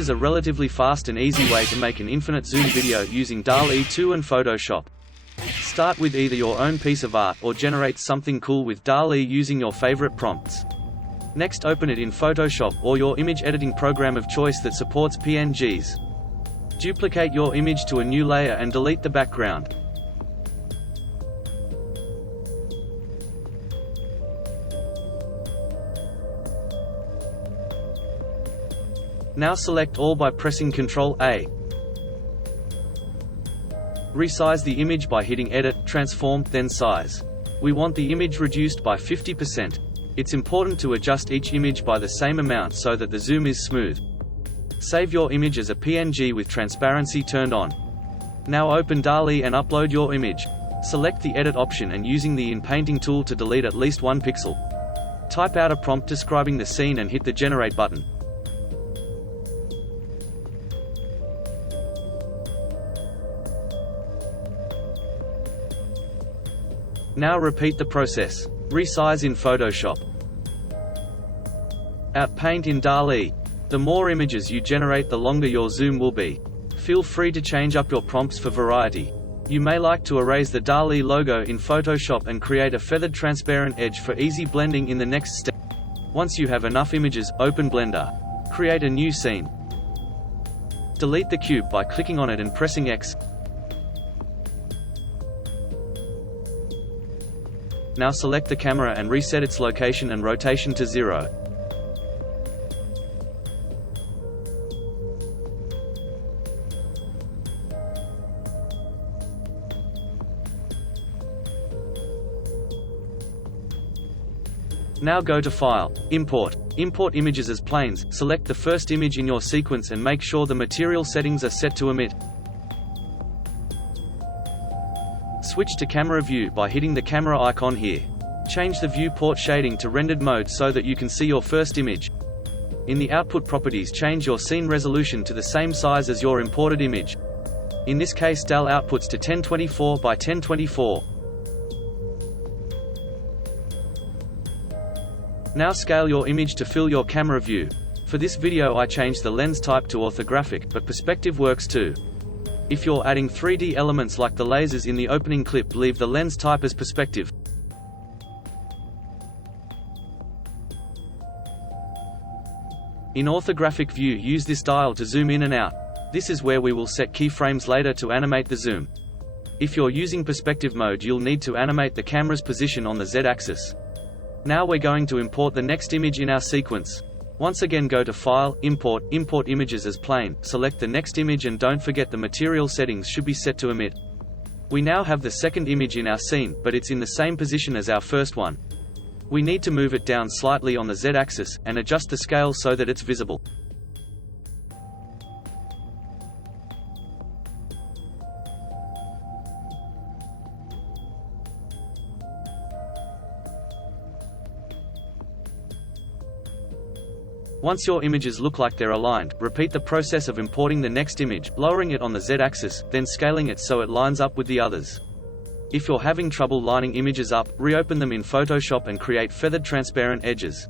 is a relatively fast and easy way to make an infinite zoom video using Dall-e 2 and Photoshop. Start with either your own piece of art or generate something cool with Dall-e using your favorite prompts. Next, open it in Photoshop or your image editing program of choice that supports PNGs. Duplicate your image to a new layer and delete the background. Now select all by pressing Ctrl+A. Resize the image by hitting Edit, Transform, then Size. We want the image reduced by 50%. It's important to adjust each image by the same amount so that the zoom is smooth. Save your image as a PNG with transparency turned on. Now open Dall-e and upload your image. Select the Edit option and using the In-Painting tool to delete at least one pixel. Type out a prompt describing the scene and hit the Generate button. Now repeat the process. Resize in Photoshop. Outpaint in Dall-e. The more images you generate, the longer your zoom will be. Feel free to change up your prompts for variety. You may like to erase the Dall-e logo in Photoshop and create a feathered transparent edge for easy blending in the next step. Once you have enough images, open Blender. Create a new scene. Delete the cube by clicking on it and pressing X. Now select the camera and reset its location and rotation to 0. Now go to File, Import. Import images as planes. Select the first image in your sequence and make sure the material settings are set to emit. Switch to camera view by hitting the camera icon here. Change the viewport shading to rendered mode so that you can see your first image. In the output properties, change your scene resolution to the same size as your imported image. In this case, Dall outputs to 1024 by 1024. Now scale your image to fill your camera view. For this video I changed the lens type to orthographic, but perspective works too. If you're adding 3D elements like the lasers in the opening clip, leave the lens type as perspective. In orthographic view, use this dial to zoom in and out. This is where we will set keyframes later to animate the zoom. If you're using perspective mode, you'll need to animate the camera's position on the Z-axis. Now we're going to import the next image in our sequence. Once again, go to File, Import, Import Images as Plane, select the next image and don't forget the material settings should be set to emit. We now have the second image in our scene, but it's in the same position as our first one. We need to move it down slightly on the Z-axis, and adjust the scale so that it's visible. Once your images look like they're aligned, repeat the process of importing the next image, lowering it on the Z-axis, then scaling it so it lines up with the others. If you're having trouble lining images up, reopen them in Photoshop and create feathered transparent edges.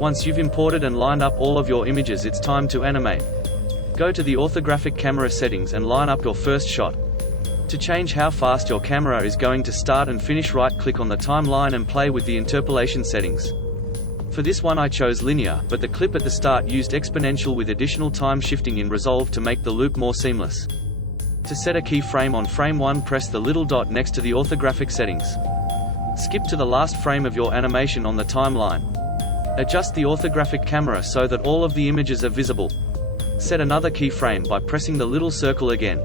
Once you've imported and lined up all of your images, it's time to animate. Go to the orthographic camera settings and line up your first shot. To change how fast your camera is going to start and finish, right-click on the timeline and play with the interpolation settings. For this one I chose linear, but the clip at the start used exponential with additional time shifting in Resolve to make the loop more seamless. To set a keyframe on frame 1, press the little dot next to the orthographic settings. Skip to the last frame of your animation on the timeline. Adjust the orthographic camera so that all of the images are visible. Set another keyframe by pressing the little circle again.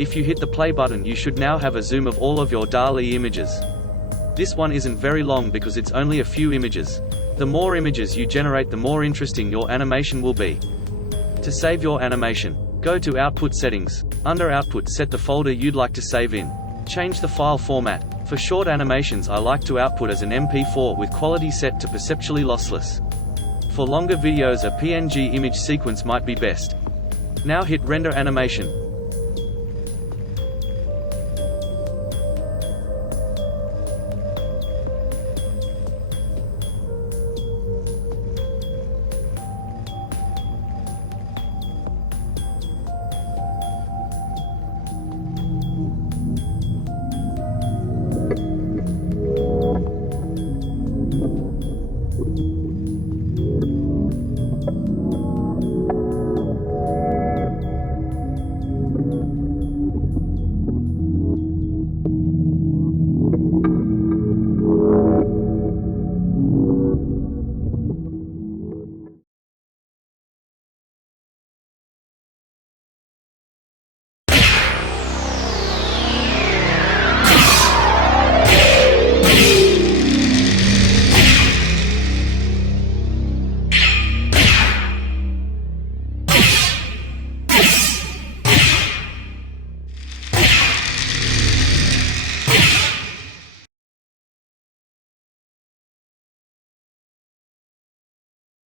If you hit the play button, you should now have a zoom of all of your Dall-e images. This one isn't very long because it's only a few images. The more images you generate, the more interesting your animation will be. To save your animation, go to Output Settings. Under Output, set the folder you'd like to save in. Change the file format. For short animations, I like to output as an MP4 with quality set to perceptually lossless. For longer videos, a PNG image sequence might be best. Now hit Render Animation.